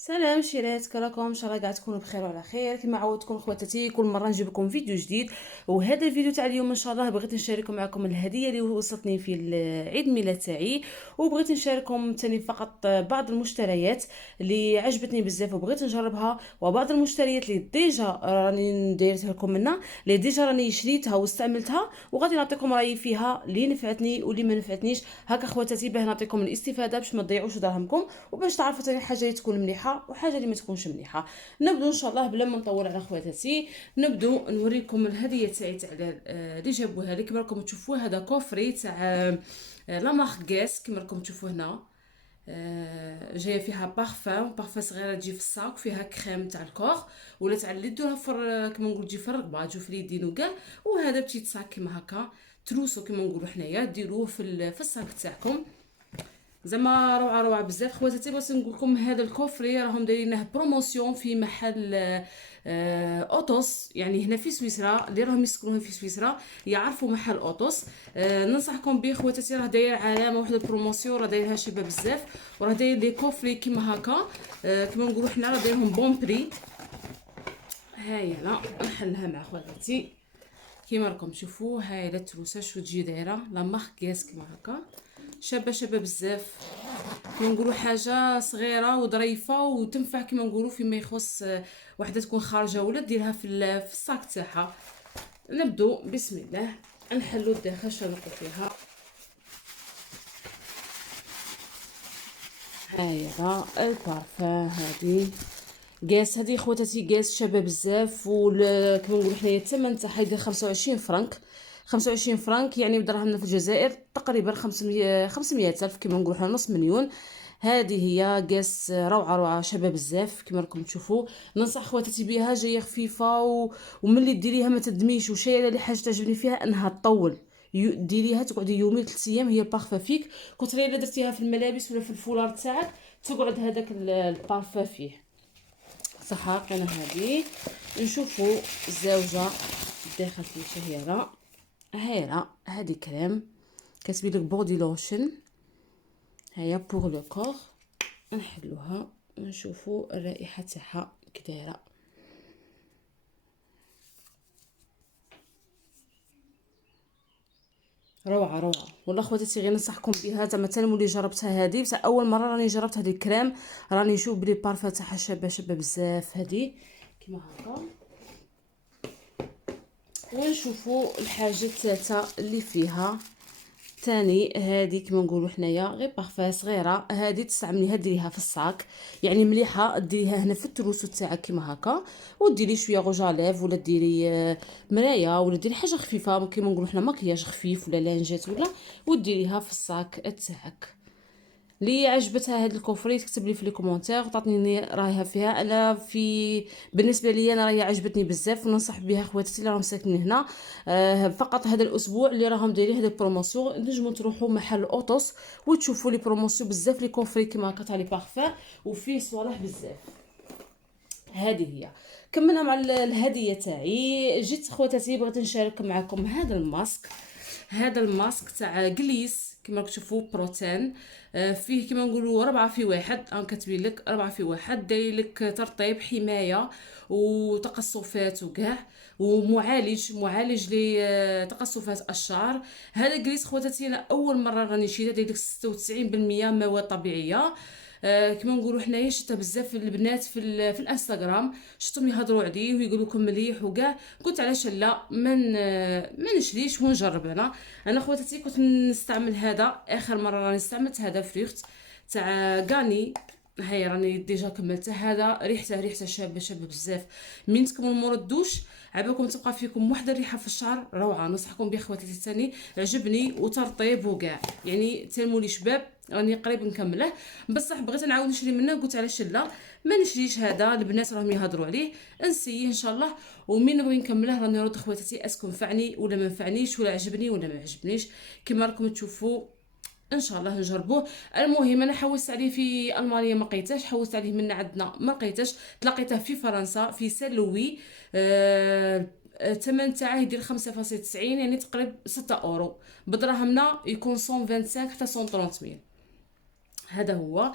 سلام شيرات، كراكم ان شاء الله قاعد تكونوا بخير وعلى خير. كما عودتكم خواتاتي كل مره نجيب لكم فيديو جديد. وهذا الفيديو تاع اليوم ان شاء الله بغيت نشارك معكم الهديه اللي وصلتني في عيد الميلاد تاعي، وبغيت نشارككم تاني فقط بعض المشتريات اللي عجبتني بزاف وبغيت نجربها، وبعض المشتريات اللي ديجا راني نديرتها لكم منها، اللي ديجا راني شريتها واستعملتها وغادي نعطيكم رايي فيها، اللي نفعتني واللي ما نفعتنيش. هكا خواتاتي باه نعطيكم الاستفاده باش ما تضيعوش دراهمكم، وباش تعرفوا تاني حاجه اللي تكون مليحه وحاجه اللي ما تكونش مليحه. نبدو ان شاء الله بلا ما نطول على خواتاتي. نبدو نوريكم الهديه تاعي تاع اللي جابوها لي. كما راكم تشوفوا هذا كوفري تاع لا مارك غاس، كما راكم تشوفوا هنا. جايه فيها بارفان صغيره تجي في الصاك، فيها كريم تاع الكور ولا تاع اللي دوها كما نقول تجي في الرقبه، تجو في اليدين وكاع. وهذا بتيت صاك كما هكا تروسو كما نقولوا حنايا، ديروه في الصاك تاعكم. زعما روعه روعه بزاف خواتاتي. بس نقول لكم هذا الكوفري راهم دايرينه بروموسيون في محل اوتوس، يعني هنا في سويسرا، اللي راهم يسكنون في سويسرا يعرفوا محل اوتوس. ننصحكم به خواتاتي، راه داير علامه واحده البروموسيون، راه دايرها شابه بزاف، وراه داير لي كوفري كيما هكا. كما نقولوا حنا راه دايرهم بون بري. هاي لا نحلها مع خواتاتي. كيما راكم تشوفوا هاي التروسه شو تجي دايره لا مارك كاس كيما هكا، شابه شابه بزاف. كما نقولوا حاجه صغيره وظريفه وتنفع كما نقولوا فيما يخص وحده تكون خارجه ولا ديرها في الصاك تاعها. نبدو بسم الله، نحلو الداخل شنو نلقو فيها. هايدا البارفان هادي قاس، هادي خواتاتي قاس شابه بزاف. كما نقولوا حنايا الثمن تاعها يدير 25 فرنك. 25 فرنك يعني بدراهمنا في الجزائر تقريبا 500 الف، كما نقولوا حنا نص مليون. هذه هي قاس روعه روعه شابه بزاف كما راكم تشوفوا. ننصح خواتاتي بها، جايه خفيفه وملي ديريها ما تدميش. وشي اللي حاجه تعجبني فيها انها تطول، ديريها تقعدي يومين 3 ايام هي البارفان فيك. كتري الا درتيها في الملابس ولا في الفولار تاعك تقعد هذاك البارفان فيه. صح لقينا هذه. نشوفوا الزوجه داخل فيه شهيره. هايله هذه كريم كتبين لك بودي لوشن، هيا بوغ لو كور. نحلوها ونشوفوا الرائحه تاعها كي دايره. روعه روعه والله خواتاتي، غير ننصحكم بها. زعما تاني ملي جربتها هذه، بصح اول مره راني جربت هذه الكريم، راني نشوف بلي بارفان تاعها شابه شابه بزاف. هذه كيما هكا. ونشوفوا الحاجه الثالثه اللي فيها تاني. هذه كما نقولوا حنايا غير بارفان صغيره، هذه تستعمليها ديريها في الصاك، يعني مليحه ديريها هنا في التروسو تاعك كيما هكا، وديري شويه غوجاليف ولا ديري مرايه ولا ديري حاجه خفيفه كيما نقولوا حنا مكياج خفيف ولا لانجات ولا، وديريها في الصاك تاعك. لي عجبتها هاد الكوفري تكتب لي في لي كومونتير وتعطيني رايها فيها. انا بالنسبه لي انا راهي عجبتني بزاف، وننصح بها خواتاتي اللي راهم ساكنين هنا. فقط هذا الاسبوع اللي راهم دايرين هذا البروموسيون، نجموا تروحوا محل اوتوس وتشوفوا لي بروموسيون بزاف لي كوفري كيما هكا تاع لي بارفان، وفيه صوالح بزاف. هذه هي. كملنا مع الهديه تاعي. جيت خواتاتي بغيت نشارك معكم هذا الماسك. هذا الماسك تاع جليس كما راكم تشوفوا بروتين. فيه كما نقولوا 4 في 1. كاتبين لك 4 في 1، داير لك ترطيب حمايه وتقصفات وكاع، معالج لتقصفات الشعر. هذا جليس خواتاتي انا اول مره راني شريته، داير لك 96% مواد طبيعيه. كما نقولوا حنايا شفتها بزاف البنات في الانستغرام، شفتهم يهضروا عليه ويقولوا لكم مليح وكاع. قلت علاش لا ما نشريش ونجرب. انا خواتاتي كنت نستعمل هذا اخر مره راني استعملت هذا فريخت تاع غاني. هاي راني ديجا كملته. هذا ريحته شابه شابه بزاف. من تكملوا مور الدوش عباكم تبقى فيكم واحده الريحه في الشعر روعه. نصحكم به خواتاتي ثاني، عجبني وترطيب وكاع، يعني تلمولي شباب. راني قريب نكمله، بصح بغيت نعاود نشري منه. قلت علاش لا ما نشريش هذا، البنات راهم يهضروا عليه، نسيه ان شاء الله. ومن نبغي نكمله راني نرد خواتاتي اسكو نفعني ولا ما نفعنيش، ولا عجبني ولا ما عجبنيش. كما راكم تشوفوا ان شاء الله نجربوه. المهم انا حوست عليه في المانيا ما لقيتهش، حوست عليه من عندنا ما لقيتهش، تلاقيته في فرنسا في سان لوي. الثمن تاعه يدير 5.90، يعني تقريبا 6 اورو. بدراهمنا يكون 125 حتى 130 ميل. هذا هو.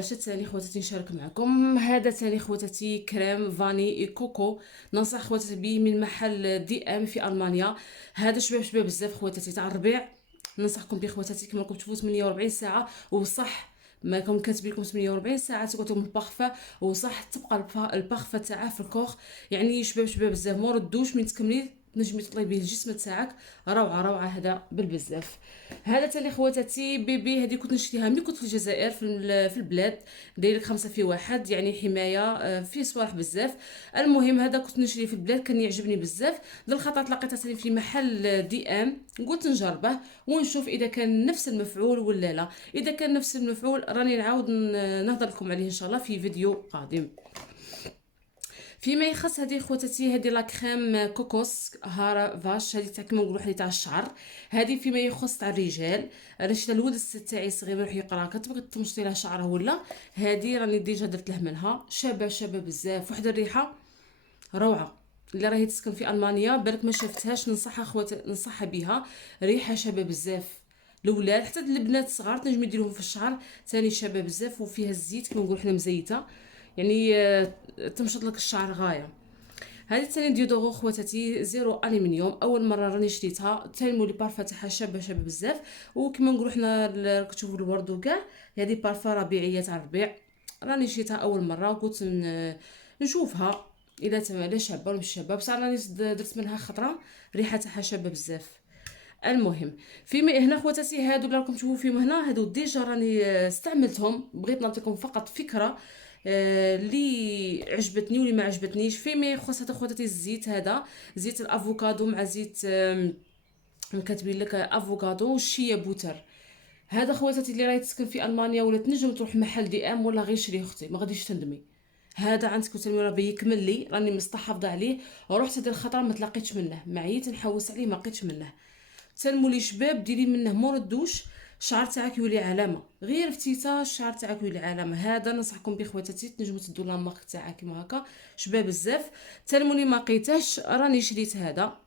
شت ثاني خواتاتي نشارك معكم، هذا ثاني خواتاتي كريم فاني كوكو، ننصح خواتاتي به من محل دي ام في المانيا. هذا شباب بزاف خواتاتي تاع الربيع، ننصحكم به خواتاتي. كما راكم تشوفوا 48 ساعه وصح، ما كون كاتبين لكم 48 ساعه تقول لكم بارفا، وصح تبقى البارفا تاعها في الكوخ. يعني شباب بزاف ما ردوش من تكملي تنجمي تطلي به الجسم تاعك، روعه هذا بالبزاف. هذا تالي خواتاتي بيبي، هذه كنت نشريها ملي كنت في الجزائر في البلاد، داير لك 5 في 1، يعني حمايه فيه صوالح بزاف. المهم هذا كنت نشري في البلاد، كان يعجبني بزاف. للخطات لقيتها تاني في محل دي ام، قلت نجربه ونشوف اذا كان نفس المفعول ولا لا. اذا كان نفس المفعول راني نعاود نهضر لكم عليه ان شاء الله في فيديو قادم. فيما يخص هذه خواتاتي، هذه لا كريم كوكوس هار فاش، هذه تاع كيما نقولوا حنا تاع الشعر. هذه فيما يخص تاع الرجال، انا شتا الولد تاعي صغير يروح يقرا، كتبغي تمشطي لها شعره ولا، هذه راني ديجا درت له منها، شابه بزاف، واحد الريحه روعه. اللي راهي تسكن في المانيا بالك ما شفتهاش، ننصحها ننصحها بها، ريحه شابه بزاف. الاولاد حتى البنات الصغار تنجم يديروهم في الشعر، ثاني شابه بزاف، وفيها الزيت كما نقولوا حنا مزيته، يعني تمشط لك الشعر غايه. هذه ثاني ديودورو خواتاتي زيرو الومنيوم، اول مره راني شريتها، ثاني مولي بارفا تاعها شابه بزاف، وكما نقولوا حنا كتشوفوا الورد وكاع. هذه بارفا ربيعيه تاع الربيع، راني شريتها اول مره وقلت نشوفها اذا تمام شابه ولا مش شابه، بصح راني درت منها خطره، ريحه تاعها شابه بزاف. المهم فيما هنا خواتاتي، هادو اللي راكم تشوفوا فيهم هنا، هادو ديجا راني استعملتهم، بغيت نعطيكم فقط فكره اللي عجبتني واللي ما عجبتنيش. فيما يخص هذا خواتاتي الزيت، هذا زيت الافوكادو مع زيت كاتبين لك افوكادو والشيا بوتر. هذا خواتاتي اللي راهي تسكن في المانيا ولا تنجم تروح محل دي ام ولا غير شري اختي، ما غاديش تندمي. هذا عندك وتلمي راه يكمل لي، راني مستحافظه عليه، ورحت هذه الخطره ما تلاقيتش منه، معيت نحوس عليه ما لقيتش منه. تنمولي شباب ديري منه موردوش، الشعر تاعك يولي علامه، غير فتيته الشعر تاعك يولي علامه. هذا ننصحكم به خواتاتي، تنجموا تدوا لا مارك تاعها كيما هكا شباب بزاف. تنمولي ما لقيتهاش راني شريت هذا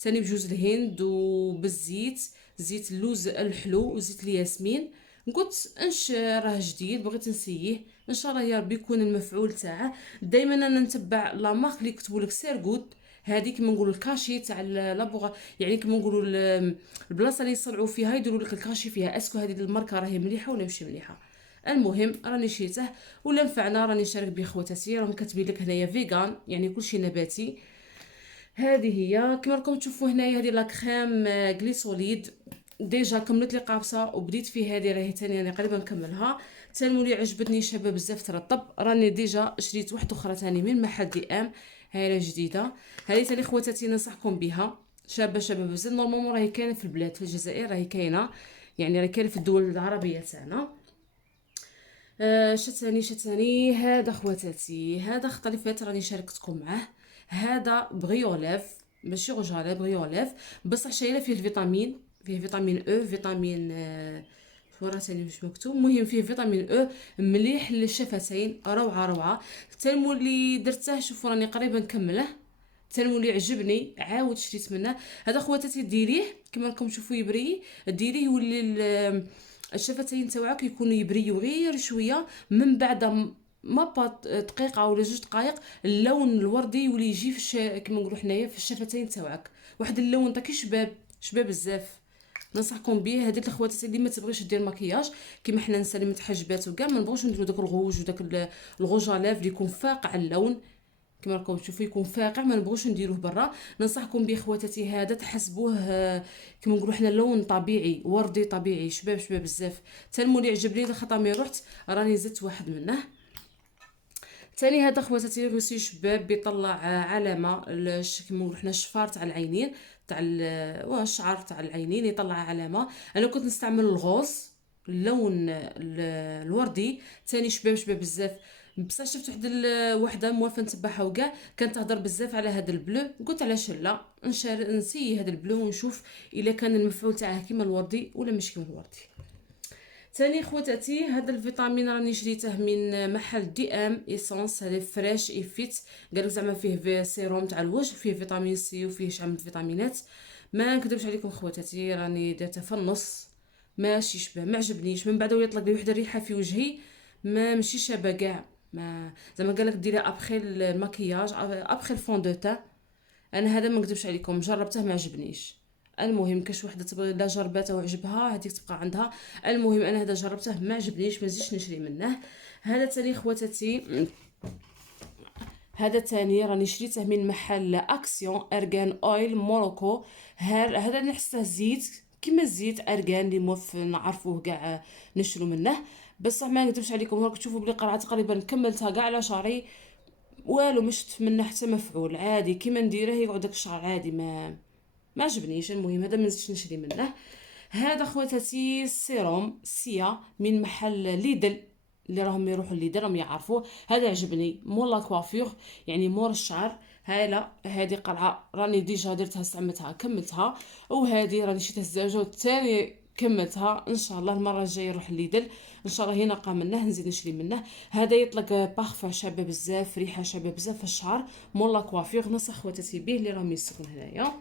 تاني بجوز الهند وبالزيت، زيت اللوز الحلو وزيت الياسمين. قلت انش راه جديد بغيت نسيه، ان شاء الله يا ربي يكون المفعول تاعه. دائما انا نتبع لا مارك اللي يكتبوا لك سير جود، هذه كيما نقولوا الكاشي تاع لابوغ، يعني كيما نقولوا البلاصه اللي يصنعوا فيها يديروا لك الكاشي فيها، اسكو هذه الماركه راهي مليحه ولا مش مليحه. المهم راني شريته ولا نفعنا، راني نشارك به خواتاتي، راهم كاتبين لك هنايا فيغان يعني كلشي نباتي. هذه هي كما راكم تشوفوا هنايا، هذه لا كريم غليسوليد، ديجا كملت لي قابصه وبديت في هذه راهي ثاني انا قريبا نكملها. تالمولي عجبتني شابه بزاف ترطب، راني ديجا شريت واحده اخرى ثاني من محل دي ام، هاي جديده. هذه ثاني خواتاتي ننصحكم بها، شابه بزاف، نورمالمون راهي كاينه في البلاد في الجزائر راهي كاينه، يعني راهي كاينه في الدول العربيه تاعنا. شتاني هذا خواتاتي، هذا خطا اللي فات راني شاركتكم معاه، هذا بغيوليف ماشي غوجالي بغيوليف، بصح شايله فيه الفيتامين، فيه فيتامين او، فيتامين وراه ثاني مش مكتوب، المهم فيه فيتامين او، مليح للشفتين، روعه. التلمو اللي درته شوفوا راني قريبا نكمله، التلمو اللي عجبني عاود شريت منه. هذا خواتاتي ديريه كما راكم تشوفوا يبري، ديريه يولي الشفتين تاوعك يكونوا يبريو غير شويه، من بعد ما دقيقه ولا 2 دقائق اللون الوردي يولي يجي كما نقولوا حنايا في الشفتين تاوعك، واحد اللون تاكي شباب بزاف. ننصحكم به هذيك الخواتات اللي ما تبغيش دير مكياج كيما حنا النساء اللي متحجبات وكاع، ما نبغوش نديرو داك الغوج وداك الغوج لاف اللي يكون فاقع اللون، كما راكم تشوفوا يكون فاقع ما نبغوش نديروه برا. ننصحكم به خواتاتي هذا تحسبوه كما نقولوا حنا لون طبيعي وردي طبيعي، شباب بزاف. تالمولي عجبني الخطا مي رحت راني زدت واحد منه. تاني هذا خواتاتي روسي شباب بيطلع علامه كما نقولوا حنا الشفار تاع العينين تاع الشعر تاع العينين يطلع علامه. انا كنت نستعمل الغوص اللون الوردي، تاني شباب بزاف. بصح شفت واحد الوحده موالفه نتبعها وكاع كانت تهضر بزاف على هذا البلو، قلت علاش لا نسي هذا البلو ونشوف الا كان المفعول تاعه كيما الوردي ولا مش كيما الوردي. ثاني خواتاتي هذا الفيتامين راني شريته من محل دي ام ايسونس، هذا فريش ايفيت، قالك زعما فيه سيروم تاع الوجه، فيه فيتامين سي وفيه شحال من فيتامينات. ما نكذبش عليكم خواتاتي راني درته في النص، ماشي شبه، ما عجبنيش. من بعد ولا يطلق لي واحد الريحه في وجهي، ما ماشي شابه كاع. ما زعما قالك ديري ابخي الماكياج، ابخي الفون دو تان. انا هذا ما نكذبش عليكم جربته ما عجبنيش. المهم كاش وحده تبغي لا جربته وعجبها هذيك تبقى عندها. المهم انا هذا جربته ما عجبنيش، ما نزيدش نشري منه. هذا تاني خواتاتي، هذا تاني راني شريته من محل اكسيون ارغان اويل موروكو. هذا نحسه زيت كيما الزيت ارغان اللي موف نعرفوه كاع نشرو منه. بصح ما نكذبش عليكم راكم تشوفوا بلي قرعه تقريبا كملتها كاع على شعري، والو ما شفت منه حتى مفعول، عادي كيما نديره يقعد داك الشعر عادي، ما عجبنيش. المهم هذا ما نزيدش نشري منه. هذا خواتاتي سيروم سيا من محل ليدل، اللي راهم يروحوا ليدل راهم يعرفوه. هذا عجبني مور لا كوافير، يعني مور الشعر. هايله هذه قرعه راني ديجا درتها استعملتها كملتها، وهذه راني شريتها الزوجه والثاني كملتها. ان شاء الله المره الجايه نروح ليدل ان شاء الله هنا نلقى منه نزيد نشري منه. هذا يطلق بارفان شابه بزاف، ريحه شابه بزاف في الشعر، مور لا كوافير. نصح خواتاتي به اللي راهم يسكنوا هنايا.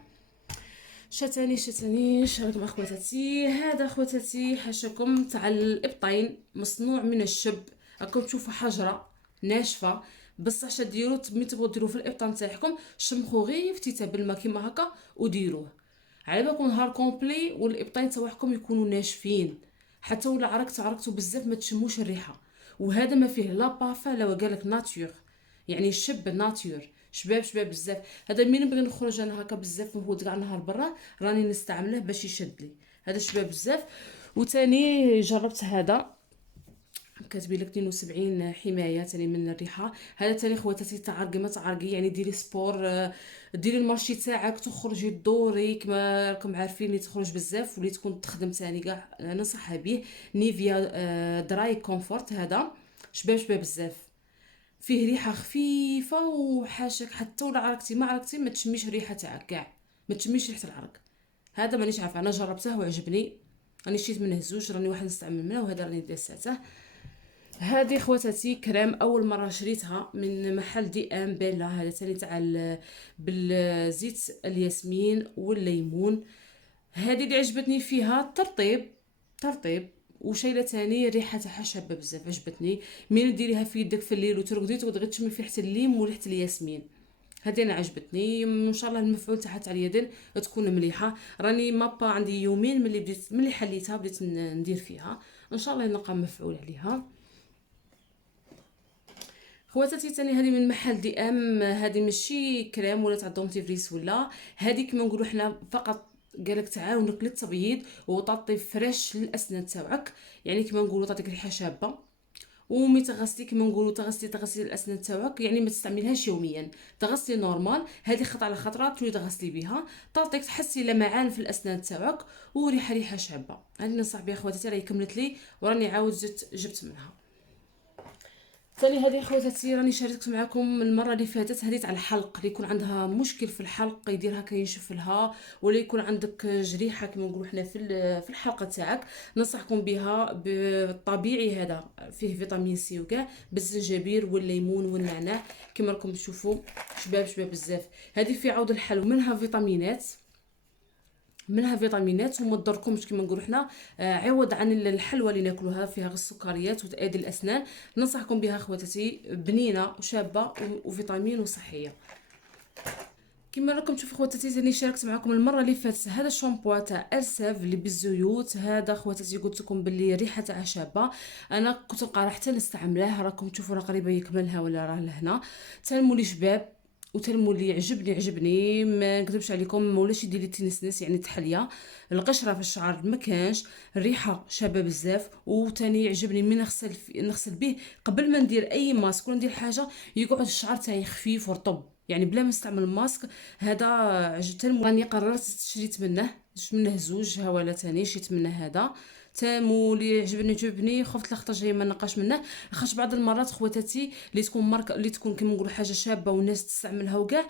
شتاني شراكم اخواتاتي. هذا اخواتاتي حاشاكم تاع الابطين مصنوع من الشب. راكم تشوفوا حجره ناشفه، بصح شديروا ملي تبغوا ديروا في الابطان تاعكم شمخوا غير فتيته بالما كيما هكا وديروه على بالكم نهار كومبلي، والابطين تاعكم يكونوا ناشفين حتى ولا عرقتوا بزاف ما تشموش الريحه. وهذا ما فيه لا بافا لا قالك ناتور، يعني الشب ناتور شباب بزاف. هذا مين نبغي نخرج انا هكا بزاف مهود كاع نهار برا راني نستعمله باش يشد لي، هذا شباب بزاف. وتاني جربت هذا كاتبين لك 72 حمايه تاني من الريحه. هذا تاني خواتاتي تعرقي ما تعرقي، يعني ديري سبور، ديري المارشي تاعك تخرجي دوري كما راكم عارفين اللي تخرج بزاف واللي تكون تخدم تاني كاع ننصح به. نيفيا دراي كومفورت هذا شباب بزاف، فيه ريحه خفيفه وحاشاك حتى ولا عرقتي ما عرقتي ما تشميش الريحه تاعك كاع، ما تشميش ريحه العرق. هذا مانيش عارفه انا جربته وعجبني، راني شريت منه زوج، راني واحد نستعمل منه وهذا راني دساته. هذه خواتاتي كريم اول مره شريتها من محل دي ام بيلا. هذا تاني تاع بالزيت الياسمين والليمون. هذه اللي عجبتني فيها ترطيب وشيله تاني ريحه تاعها شابه بزاف عجبتني. مين ديريها في يدك في الليل وترقدي تقدري تشمي في ريحه الليم وريحه الياسمين. هذه انا عجبتني ان شاء الله المفعول تاعها تاع اليدين تكون مليحه. راني مابا عندي يومين ملي حليتها بديت ندير فيها، ان شاء الله نلقى مفعول عليها. خواتاتي تاني هذه من محل دي ام، هذه ماشي كريم ولا تاع دونتيفريس ولا هذه كما نقولوا حنا فقط قالك تعاونك للتبييض وتعطي فريش للاسنان تاعك، يعني كما نقولوا تعطيك ريحه شابه. ومي تغسلي كما نقولوا تغسلي الاسنان تاعك، يعني ما تستعملهاش يوميا، تغسلي نورمال هذه خطره على خطره تولي تغسلي بها تعطيك تحسي لمعان في الاسنان تاعك وريحه شابه. هذه ننصح بها خواتاتي راهي كملت لي وراني عاود جبت منها. ثاني هذه خواتاتي راني شاركت معكم المره اللي فاتت هذه على الحلق، اللي يكون عندها مشكل في الحلق يديرها كينشف لها، ولا يكون عندك جريحه كما نقولوا حنا في الحلقه تاعك. ننصحكم بها بالطبيعي، هذا فيه فيتامين سي وكاع بالزنجبيل والليمون والنعناع كما راكم تشوفوا شباب بزاف. هذه في عود الحلو منها فيتامينات وما تضركمش كما نقولوا حنا، عوض عن الحلوى اللي ناكلوها فيها غير السكريات وتأذي الاسنان. ننصحكم بها خواتاتي، بنينه وشابه وفيتامين وصحيه. كما راكم تشوفوا خواتاتي ثاني شاركت معكم المره اللي فاتت هذا الشامبو تاع ارساف اللي بالزيوت. هذا خواتاتي قلت لكم باللي ريحه تاعها شابه، انا كنت نلقى حتى نستعملها، راكم تشوفوا راه قريبه يكملها ولا راه لهنا. تنمولي شباب وتلمولي عجبني ما نكذبش عليكم، ما ولاش يدير لي تنسنس يعني تحليه القشره في الشعر ما كانش، الريحه شابه بزاف. وتاني يعجبني من نغسل به قبل ما ندير اي ماسك ولا ندير حاجه يقعد الشعر تاعي خفيف ورطب، يعني بلا ما نستعمل ماسك. هذا عجبتني راني قررت شريت منه زوج هواله تاني شريت منه هذا تامو اللي عجبني خفت لخطه جايه ما نقاش منه. لاخاطش بعض المرات خواتاتي اللي تكون ماركه اللي تكون كيما نقولوا حاجه شابه والناس تستعملها وكاع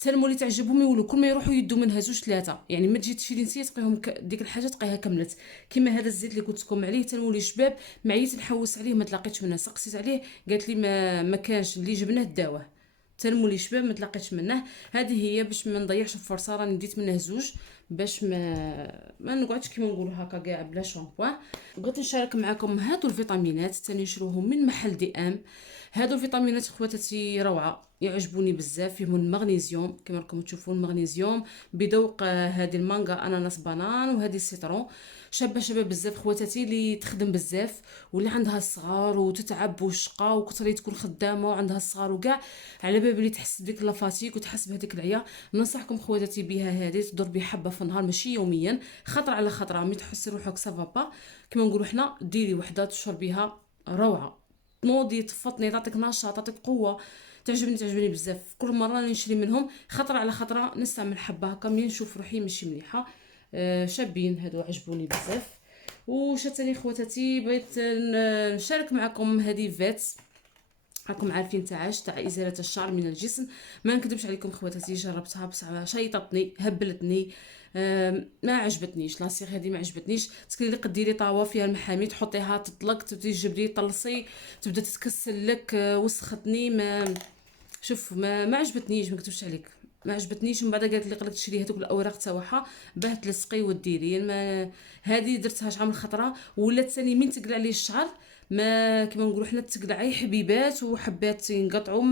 تالمو اللي تعجبهم يولوا كل ما يروحوا يدوا منها زوج ثلاثه، يعني ما تجي تشري نسيه تلقاهم ديك الحاجه تلقاها كملت. كيما هذا الزيت اللي قلت لكم عليه تالمو لي شباب معيت نحوس عليه ما تلاقيتش منه، سقسيت عليه قالت لي ما كانش اللي جبناه داوه. تلمو لي شباب ما تلاقيتش منه. هذه هي باش ما نضيعش الفرصه راني ديت منه زوج باش ما نقعدش كيما نقولوا هكا كاع بلا شامبوان. بغيت نشارك معكم هادو الفيتامينات ثاني نشروهم من محل دي ام. هادو الفيتامينات خواتاتي روعه، يعجبوني بزاف. فيهم المغنيسيوم كما راكم تشوفوا، المغنيسيوم بذوق هذه المانغا اناناس بنان وهذه السيترون. شابه بزاف خواتاتي اللي تخدم بزاف واللي عندها الصغار وتتعب وشقه وكثري تكون خدامه وعندها الصغار وكاع، على باب اللي تحس بديك لافاتيك وتحس بهذيك العيا. ننصحكم خواتاتي بها هذه، تضر بحبه في النهار ماشي يوميا، خطره على خطره. مي تحسي روحك سافا با كما نقولوا حنا، ديري وحده تشربيها روعه، تنوضي تفطني، تعطيك نشاط، تعطيك قوه. تعجبني بزاف. كل مره نشري منهم خطره على خطره نستعمل حبه هكا ملي نشوف روحي ماشي مليحه. شابين هادو، عجبوني بزاف. وش تاني خواتاتي بغيت نشارك معكم هذه فيت. راكم عارفين تاع ازاله الشعر من الجسم. ما نكذبش عليكم خواتاتي، جربتها بصح شيطتني، هبلتني. ما عجبتنيش لاسيغ هذه، ما عجبتنيش. تقولي لي قديري طاوه فيها المحامي تحطيها تطلق، تبدي تجبدي طلصي تبدا تتكسل لك. وسختني. ما شوف ما عجبتنيش، ما كتبش عليك، ما عجبتنيش. من بعد قالت لي قالك تشري هذوك الاوراق تاعها باه تلصقي وديري. ما هذه درتها شحال من خطره، ولات ثاني من تقلع لي الشعر ما كما نقولوا حنا تقلعي حبيبات وحبات ينقطعوا.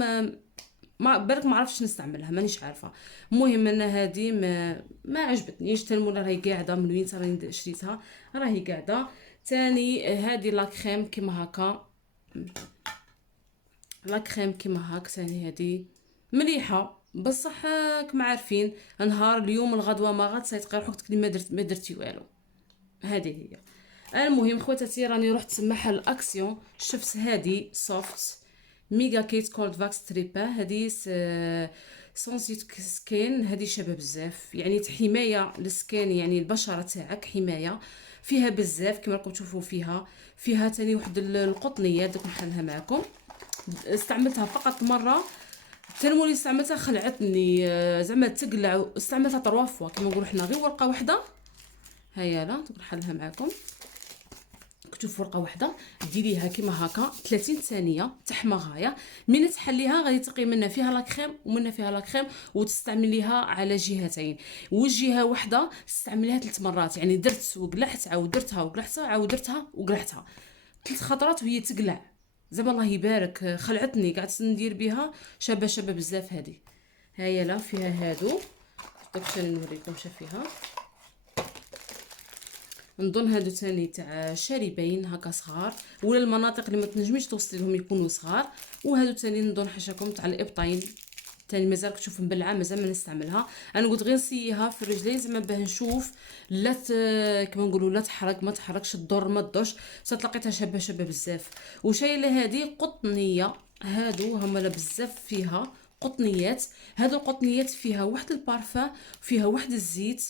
ما بالك ما عرفتش نستعملها، مانيش عارفه. المهم ان هذه ما عجبتنيش. تلمولا راهي قاعده من وين راني شريتها، راهي قاعده. ثاني هذه لا كريم كيما هكا، لا كريم كيما هاك ثاني هذه مليحه بصح كما عارفين نهار اليوم الغدوه ما غتسيطقي روحك تقولي ما درتي والو. هذه هي. المهم خواتاتي راني رحت محل اكسيون، شفت هذه سوفت ميغا كيت كولد فاكس تريبا. هذه سونسيت سكين، هذه شابه بزاف، يعني حمايه للسكين، يعني البشره تاعك حمايه فيها بزاف كما راكم تشوفوا. فيها تاني واحد القطنيه دوك نحلها معكم. استعملتها فقط مره، تنمولي استعملتها خلعتني. زعما تقلع. استعملتها 3 فوا كما نقولوا حنا، غير ورقه واحده. هيا لا نحلها معكم. كتب ورقه واحده ديريها كيما هكا 30 ثانيه تحمى غايه. من تحليها غادي تقي منها فيها لا كريم ومنها فيها لا كريم، وتستعمليها على جهتين. وجهه واحده تستعمليها 3 مرات، يعني درت وقلعت، عاود درتها وقلعتها، عاود درتها وقلعتها 3 خطرات وهي تقلع. زعما الله يبارك خلعتني، قعدت ندير بها شابه بزاف هذه. هيا لا فيها هادو داكشي اللي نوريكم فيها. نظن هادو تاني تاع شاربين هكا صغار، ولا المناطق اللي ما تنجميش توصلي لهم يكونوا صغار. وهادو تاني نظن حاشاكم تاع الابطين تاني مازال كتشوف مبلعه، مازال ما نستعملها. انا قلت غير نسيها في الرجلين زعما باه نشوف لا كما نقولوا لا تحرق ما تحرقش، تضر ما تضرش. لقيتها شابه بزاف. وشايله هذه قطنيه، هادو هما لا بزاف فيها قطنيات. هادو القطنيات فيها واحد البارفان، فيها واحد الزيت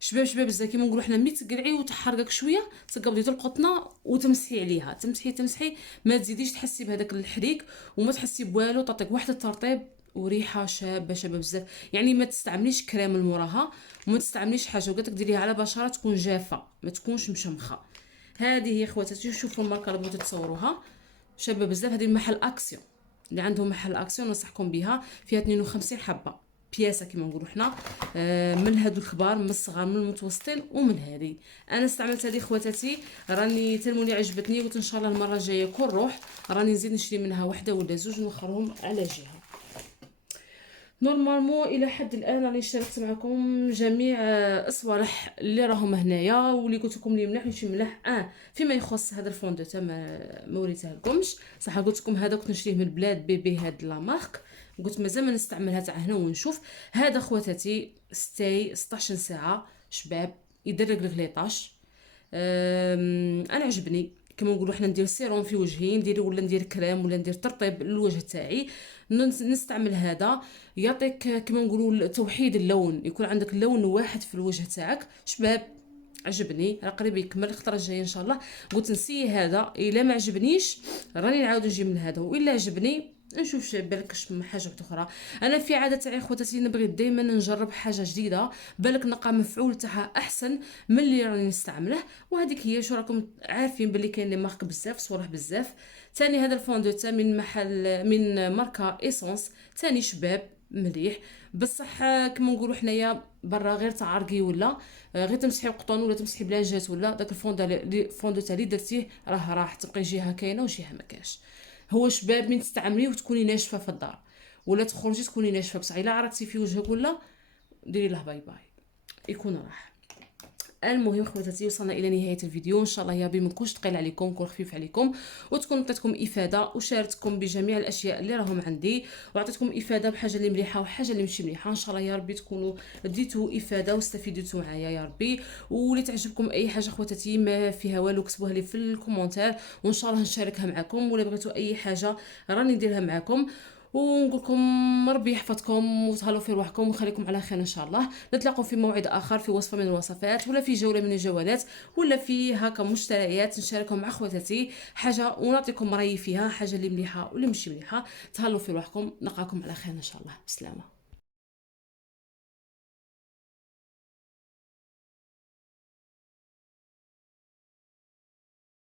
شباب بزاف كيما نقولوا حنا. ملي تقلعي وتحرقك شويه تقبضي القطنه وتمسحي عليها، تمسحي ما تزيديش تحسي بهذاك الحريك وما تحسي بوالو. تعطيك واحد الترطيب وريحه شابه بزاف. يعني ما تستعمليش كريم المراها وما تستعمليش حاجه، وقالك ديريها على بشره تكون جافه ما تكونش مشمخه. هذه هي خواتاتي، شوفوا الماركه اللي بغيتو تصوروها شابه بزاف. هذه محل اكسيون، اللي عندهم محل اكسيون ننصحكم بها. فيها 52 حبه بياسه كما نقولوا حنا. من هادو الكبار، من الصغار، من المتوسطين، ومن هذه. انا استعملت هذه خواتاتي، راني تلموني عجبتني. قلت ان شاء الله المره الجايه كون نروح راني نزيد نشري منها وحده ولا زوج نوخرهم على جهه. نورمالمون الى حد الان راني شاركت معكم جميع الصوالح اللي راهم هنايا واللي قلت لكم لي مليح ماشي مليح. فيما يخص هذا الفون دو تا ما وريته لكمش صح. قلت لكم هذا كنت نشريه من بلاد بيبي هاد لا مارك، قلت مازال ما نستعملها تاع هنا ونشوف. هذا خواتاتي ستاي 16 ساعه شباب، يدرك الغليطاش. انا عجبني كما نقولوا حنا. ندير سيروم في وجهي، ولا ندير كريم ولا ندير ترطيب للوجه تاعي. نستعمل هذا يعطيك كما نقولوا توحيد اللون، يكون عندك لون واحد في الوجه تاعك شباب. عجبني، راه قريب يكمل الخطره الجايه ان شاء الله. قلت نسي هذا، الا ما عجبنيش راني نعاود نجي من هذا، والا عجبني نشوف بالك حاجه اخرى. انا في عاده تاعي خواتاتي نبغي دائما نجرب حاجه جديده، بالك نلقى مفعول تاعها احسن من اللي راني نستعمله. وهذيك هي. شو راكم عارفين باللي كاين لي مارك بزاف صوالح بزاف. ثاني هذا الفون دو تا من محل من ماركه ايسونس ثاني شباب مليح. بصح كما نقولوا حنايا برا غير تعرقي ولا غير تمسحي قطن ولا تمسحي بلاجات ولا داك الفون دو تالي درتيه راه راح تبقى جهه كاينه وجهه ما كاش. هو شباب من تستعمليه وتكوني ناشفه في الدار ولا تخرجي تكوني ناشفه بصح الا عرقتي في وجهك ولا ديري له باي باي يكون راح. المهم خواتاتي وصلنا الى نهايه الفيديو، ان شاء الله يا ربي ما نكونش ثقيل عليكم، نكون خفيف عليكم، وتكون عطيتكم افاده وشاركتكم بجميع الاشياء اللي راهم عندي، وعطيتكم افاده بحاجه اللي مليحه وحاجه اللي ماشي مليحه. ان شاء الله يا ربي تكونوا بديتوا افاده واستفيدتوا معايا يا ربي. واللي تعجبكم اي حاجه خواتاتي ما فيها والو كتبوها لي في الكومونتير وان شاء الله نشاركها معكم، ولا بغيتوا اي حاجه راني نديرها معكم. ونقول لكم ربي يحفظكم وتهلاو في روحكم ويخليكم على خير ان شاء الله. نتلاقوا في موعد اخر في وصفه من الوصفات ولا في جوله من الجولات ولا في هكا مشتريات نشاركهم مع خواتاتي حاجه ونعطيكم رايي فيها، حاجه اللي مليحه واللي ماشي مليحه. تهلاو في روحكم، نلقاكم على خير ان شاء الله. بسلامه.